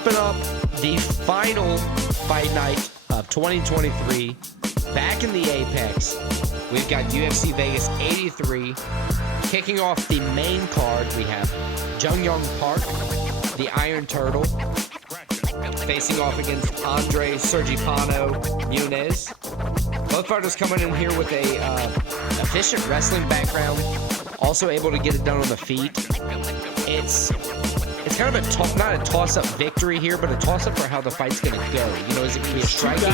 open up the final fight night of 2023 back in the Apex. We've got UFC Vegas 83. Kicking off the main card, we have JunYong Park, the Iron Turtle, facing off against Andre Sergipano Muniz. Both fighters coming in here with a efficient wrestling background, also able to get it done on the feet. It's kind of not a toss-up victory here, but a toss-up for how the fight's going to go. You know, is it going to be a striking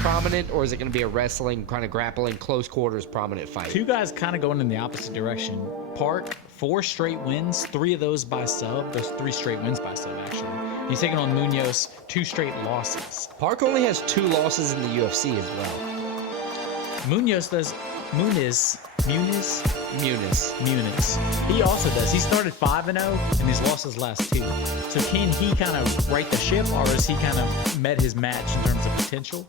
prominent, or is it going to be a wrestling, kind of grappling, close quarters prominent fight? Two guys kind of going in the opposite direction. Park, 4 straight wins, 3 of those by sub. Those 3 straight wins by sub, actually. He's taking on Munoz, 2 straight losses. Park only has 2 losses in the UFC as well. Muniz. He also does. He started 5-0, and he's lost his last 2. So can he kind of right the ship, or has he kind of met his match in terms of potential?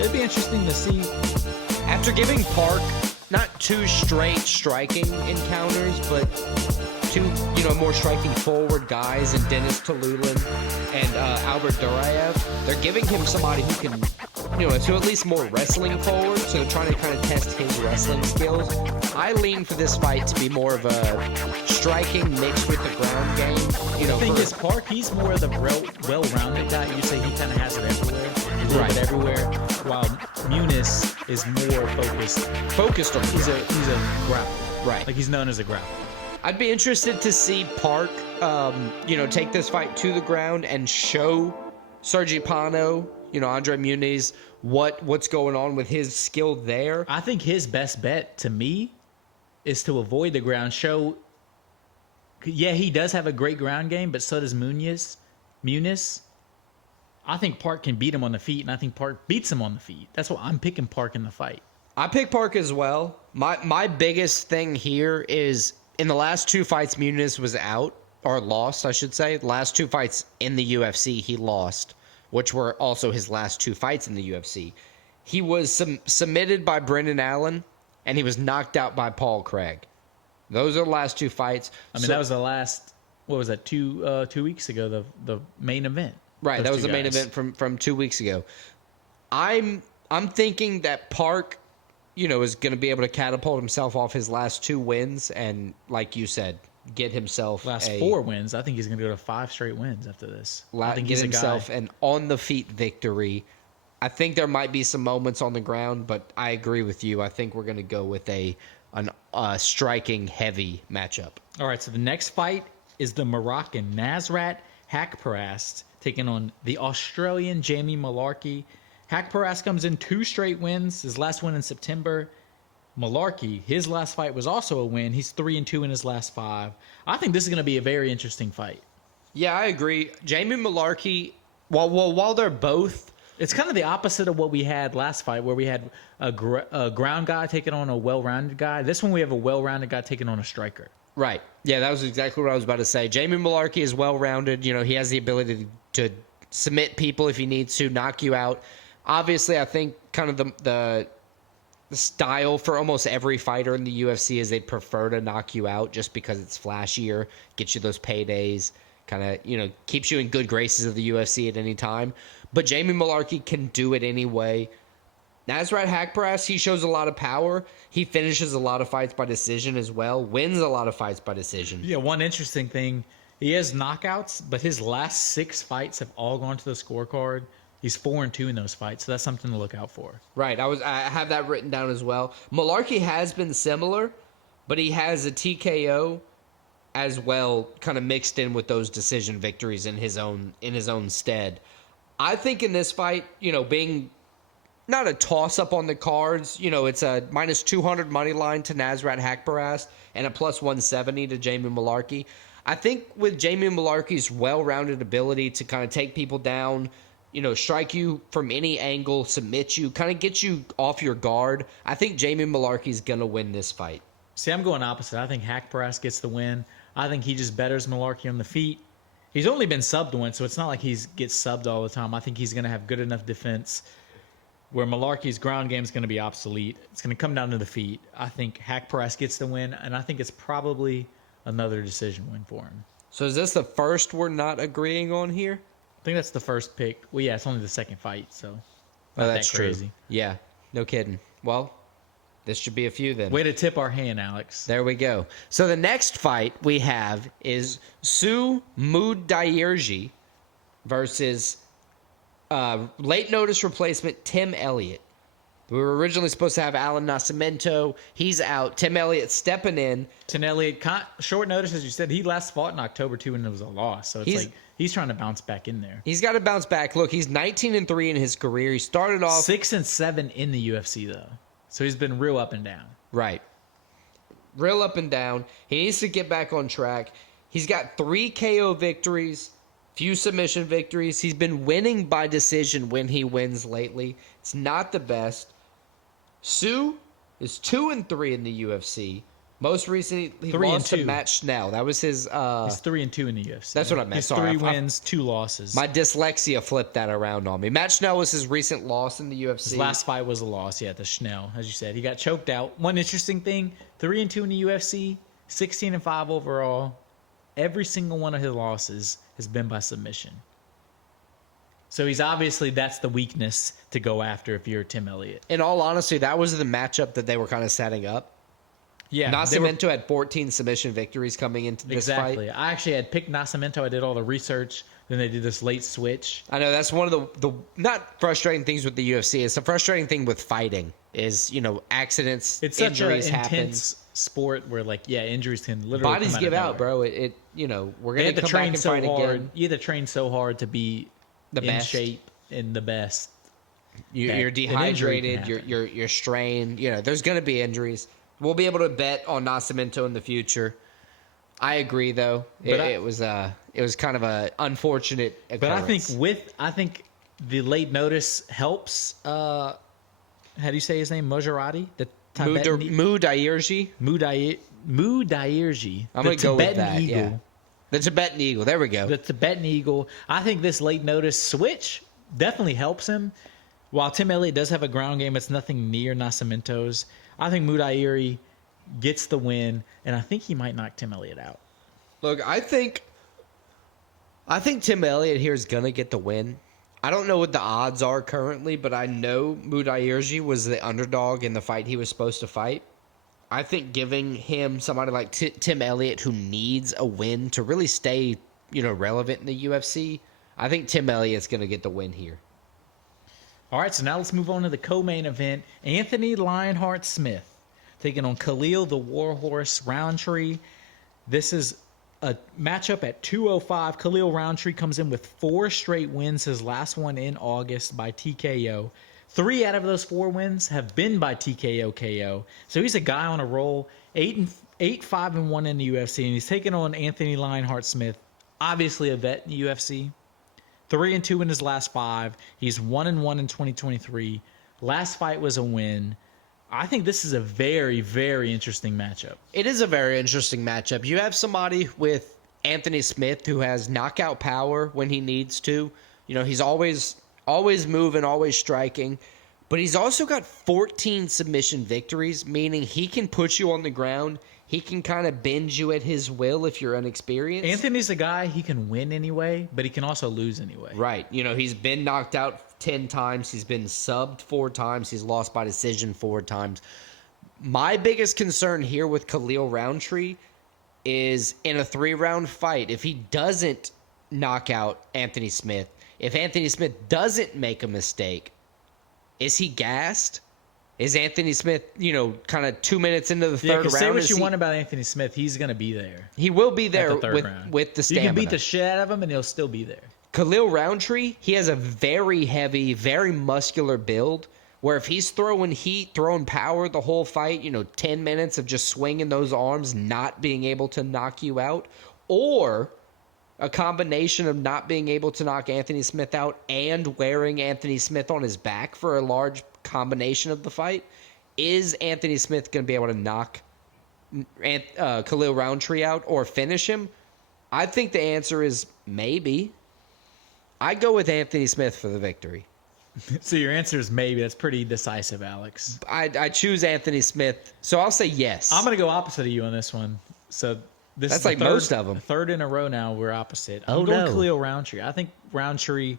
It'd be interesting to see. After giving Park not 2 straight striking encounters, but 2, more striking forward guys in Dennis Talulin and Albert Duraev, they're giving him somebody who can, to at least more wrestling forward, so they're trying to kind of test his wrestling skills. I lean for this fight to be more of a striking mixed with the ground game. The thing is, Park, he's more of the well-rounded guy. You say he kind of has it everywhere. He's a little bit everywhere, while Muniz is more focused on he's a grappler. Right. Like, he's known as a grappler. I'd be interested to see Park, take this fight to the ground and show Sergipano, Andre Muniz, what's going on with his skill there. I think his best bet, to me, is to avoid the ground. He does have a great ground game, but so does Muniz. I think Park can beat him on the feet, and I think Park beats him on the feet. That's why I'm picking Park in the fight. I pick Park as well. My biggest thing here is, in the last 2 fights, Muniz was out, or lost, I should say. The last 2 fights in the UFC, he lost, which were also his last 2 fights in the UFC. He was submitted by Brendan Allen, and he was knocked out by Paul Craig. Those are the last 2 fights. That was the last, what was that, 2 weeks ago, the main event. Right, that was the main event from 2 weeks ago. I'm thinking that Park, is going to be able to catapult himself off his last 2 wins, and like you said, get himself last 4 wins. I think he's going to go to 5 straight wins after this. I think get himself an on-the-feet victory. I think there might be some moments on the ground, but I agree with you. I think we're going to go with a striking, heavy matchup. All right, so the next fight is the Moroccan Nasrat Haqparast taking on the Australian Jamie Mullarkey. Haqparast comes in 2 straight wins. His last win in September. Mullarkey, his last fight was also a win. He's 3-2 in his last 5. I think this is going to be a very interesting fight. Yeah, I agree. Jamie Mullarkey, while they're both... It's kind of the opposite of what we had last fight, where we had a ground guy taking on a well-rounded guy. This one we have a well-rounded guy taking on a striker. Right. Yeah, that was exactly what I was about to say. Jamie Mullarkey is well-rounded. He has the ability to submit people if he needs to, knock you out. Obviously, I think kind of the style for almost every fighter in the UFC is they'd prefer to knock you out just because it's flashier, gets you those paydays, kind of, keeps you in good graces of the UFC at any time. But Jamie Mullarkey can do it anyway. Nasrat Haqparast, he shows a lot of power. He finishes a lot of fights by decision as well, wins a lot of fights by decision. Yeah, one interesting thing, he has knockouts, but his last 6 fights have all gone to the scorecard. He's 4-2 in those fights, so that's something to look out for. Right, I have that written down as well. Mullarkey has been similar, but he has a TKO as well, kind of mixed in with those decision victories in his own stead. I think in this fight, being not a toss-up on the cards, it's a minus 200 money line to Nasrat Haqparast and a plus 170 to Jamie Mullarkey. I think with Jamie Mullarkey's well-rounded ability to kind of take people down, strike you from any angle, submit you, kind of get you off your guard, I think Jamie Mullarkey's going to win this fight. See, I'm going opposite. I think Haqparast gets the win. I think he just betters Mullarkey on the feet. He's only been subbed once, so it's not like he gets subbed all the time. I think he's going to have good enough defense where Mullarkey's ground game is going to be obsolete. It's going to come down to the feet. I think Haqparast gets the win, and I think it's probably another decision win for him. So is this the first we're not agreeing on here? think that's the first pick. Well, yeah, it's only the second fight, so not that's that crazy. true. Yeah, no kidding. Well, this should be a few then. Way to tip our hand, Alex. There we go. So the next fight we have is Mudaerji versus late notice replacement Tim Elliot. We were originally supposed to have Alan Nascimento. He's out. Tim Elliott stepping in. Tim Elliot, short notice, as you said, he last fought in October too, and it was a loss. So it's he's trying to bounce back in there. He's got to bounce back. Look, he's 19-3 in his career. He started off 6-7 in the UFC though, so he's been real up and down. Right, real up and down. He needs to get back on track. He's got 3 KO victories, few submission victories. He's been winning by decision when he wins lately. It's not the best. Sue is 2-3 in the UFC. Most recently, he lost to Matt Schnell. That was his. He's 3-2 in the UFC. That's what I meant. He's Sorry, 3 wins, 2 losses. My dyslexia flipped that around on me. Matt Schnell was his recent loss in the UFC. His last fight was a loss, yeah, to Schnell, as you said. He got choked out. One interesting thing: 3-2 in the UFC, 16-5 overall. Every single one of his losses has been by submission. So he's obviously, that's the weakness to go after if you're Tim Elliott. In all honesty, that was the matchup that they were kind of setting up. Yeah. Nascimento had 14 submission victories coming into this fight. Exactly. I actually had picked Nascimento. I did all the research. Then they did this late switch. I know that's one of the not frustrating things with the UFC. It's a frustrating thing with fighting is, accidents, it's such an happen. intense sport where, injuries can literally bodies come give out, of bro. We're going to come back and fight again. You had to train so hard to be the in best shape and the best. You're dehydrated. You're strained. There's going to be injuries. We'll be able to bet on Nascimento in the future. I agree, though. It was kind of a unfortunate occurrence. But I think the late notice helps. How do you say his name? Mudaerji, the Mudaerji. Mudaerji. I'm going to go with that. Eagle. Yeah. The Tibetan Eagle. There we go. The Tibetan Eagle. I think this late notice switch definitely helps him. While Tim Elliott does have a ground game, it's nothing near Nascimento's. I think Mudaerji gets the win, and I think he might knock Tim Elliott out. Look, I think Tim Elliott here is going to get the win. I don't know what the odds are currently, but I know Mudaerji was the underdog in the fight he was supposed to fight. I think giving him somebody like Tim Elliott who needs a win to really stay, relevant in the UFC, I think Tim Elliott's going to get the win here. All right, so now let's move on to the co-main event. Anthony Lionheart-Smith taking on Khalil the Warhorse Rountree. This is a matchup at 205. Khalil Rountree comes in with 4 straight wins, his last one in August by TKO. 3 out of those 4 wins have been by TKO KO. So he's a guy on a roll. 8-5-1 in the UFC, and he's taking on Anthony Lionheart-Smith, obviously a vet in the UFC. 3-2 in his last 5. He's 1-1 in 2023. Last fight was a win. I think this is a very, very interesting matchup. It is a very interesting matchup. You have somebody with Anthony Smith who has knockout power when he needs to. He's always moving, always striking. But he's also got 14 submission victories, meaning he can put you on the ground. He can kind of bend you at his will if you're inexperienced. Anthony's a guy, he can win anyway, but he can also lose anyway. Right. He's been knocked out 10 times. He's been subbed 4 times. He's lost by decision 4 times. My biggest concern here with Khalil Rountree is in a 3-round fight, if he doesn't knock out Anthony Smith, if Anthony Smith doesn't make a mistake, is he gassed? Is Anthony Smith, kind of 2 minutes into the third round? Say what you want about Anthony Smith. He's going to be there. He will be there with the stamina. You can beat the shit out of him, and he'll still be there. Khalil Rountree, he has a very heavy, very muscular build, where if he's throwing heat, throwing power the whole fight, 10 minutes of just swinging those arms, not being able to knock you out, or a combination of not being able to knock Anthony Smith out and wearing Anthony Smith on his back for a large combination of the fight, is Anthony Smith going to be able to knock Khalil Rountree out or finish him? I think the answer is maybe. I go with Anthony Smith for the victory. So your answer is maybe. That's pretty decisive, Alex. I choose Anthony Smith, so I'll say yes. I'm going to go opposite of you on this one. So This That's is the like most of them. Third in a row now, we're opposite. Oh, I'm going no. Khalil Rountree. I think Rountree,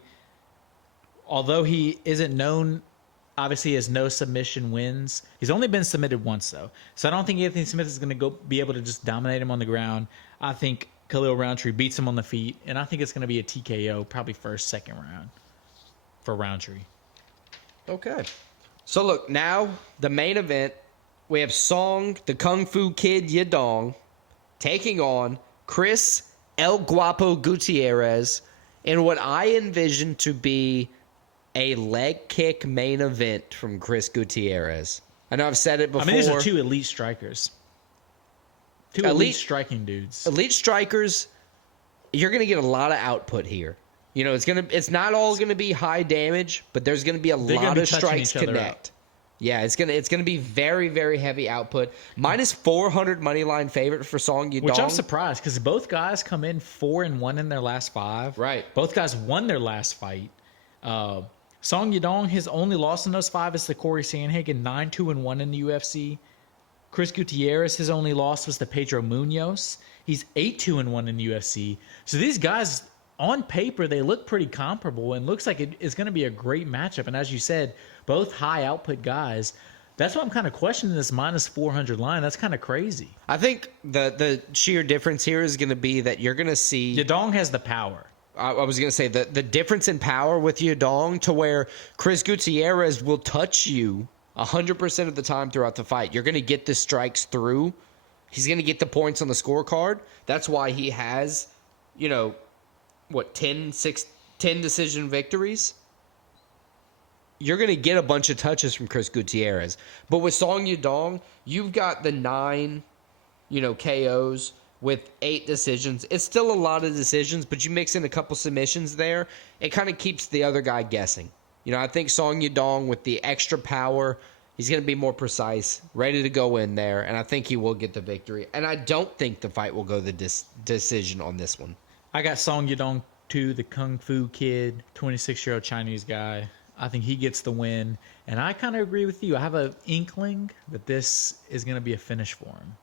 although he isn't known, obviously has no submission wins. He's only been submitted once, though. So I don't think Anthony Smith is going to be able to just dominate him on the ground. I think Khalil Rountree beats him on the feet, and I think it's going to be a TKO, probably first, second round for Rountree. Okay. So look, now the main event, we have Song, the Kung Fu Kid Yadong, taking on Chris El Guapo Gutierrez in what I envision to be a leg kick main event from Chris Gutierrez. I know I've said it before. I mean, these are two elite strikers. Two elite striking dudes. Elite strikers, you're going to get a lot of output here. You know, it's not all going to be high damage, but there's going to be a lot of strikes connect. Yeah, it's gonna be very, very heavy output. Minus 400 money line favorite for Song Yadong. Which I'm surprised because both guys come in 4-1 in their last 5. Right. Both guys won their last fight. Song Yadong, his only loss in those 5 is to Corey Sandhagen, 9-2-1 in the UFC. Chris Gutierrez, his only loss was to Pedro Munoz. He's 8-2-1 in the UFC. So these guys, on paper, they look pretty comparable and looks like it's going to be a great matchup. And as you said, both high output guys. That's why I'm kind of questioning this minus 400 line. That's kind of crazy. I think the sheer difference here is going to be that you're going to see... Yadong has the power. I was going to say the difference in power with Yadong to where Chris Gutierrez will touch you 100% of the time throughout the fight. You're going to get the strikes through. He's going to get the points on the scorecard. That's why he has, 10 decision victories. You're going to get a bunch of touches from Chris Gutierrez. But with Song Yadong, you've got the 9, KOs with 8 decisions. It's still a lot of decisions, but you mix in a couple submissions there. It kind of keeps the other guy guessing. I think Song Yadong with the extra power, he's going to be more precise, ready to go in there, and I think he will get the victory. And I don't think the fight will go the decision on this one. I got Song Yadong too, the Kung Fu Kid, 26-year-old Chinese guy. I think he gets the win, and I kind of agree with you. I have an inkling that this is going to be a finish for him.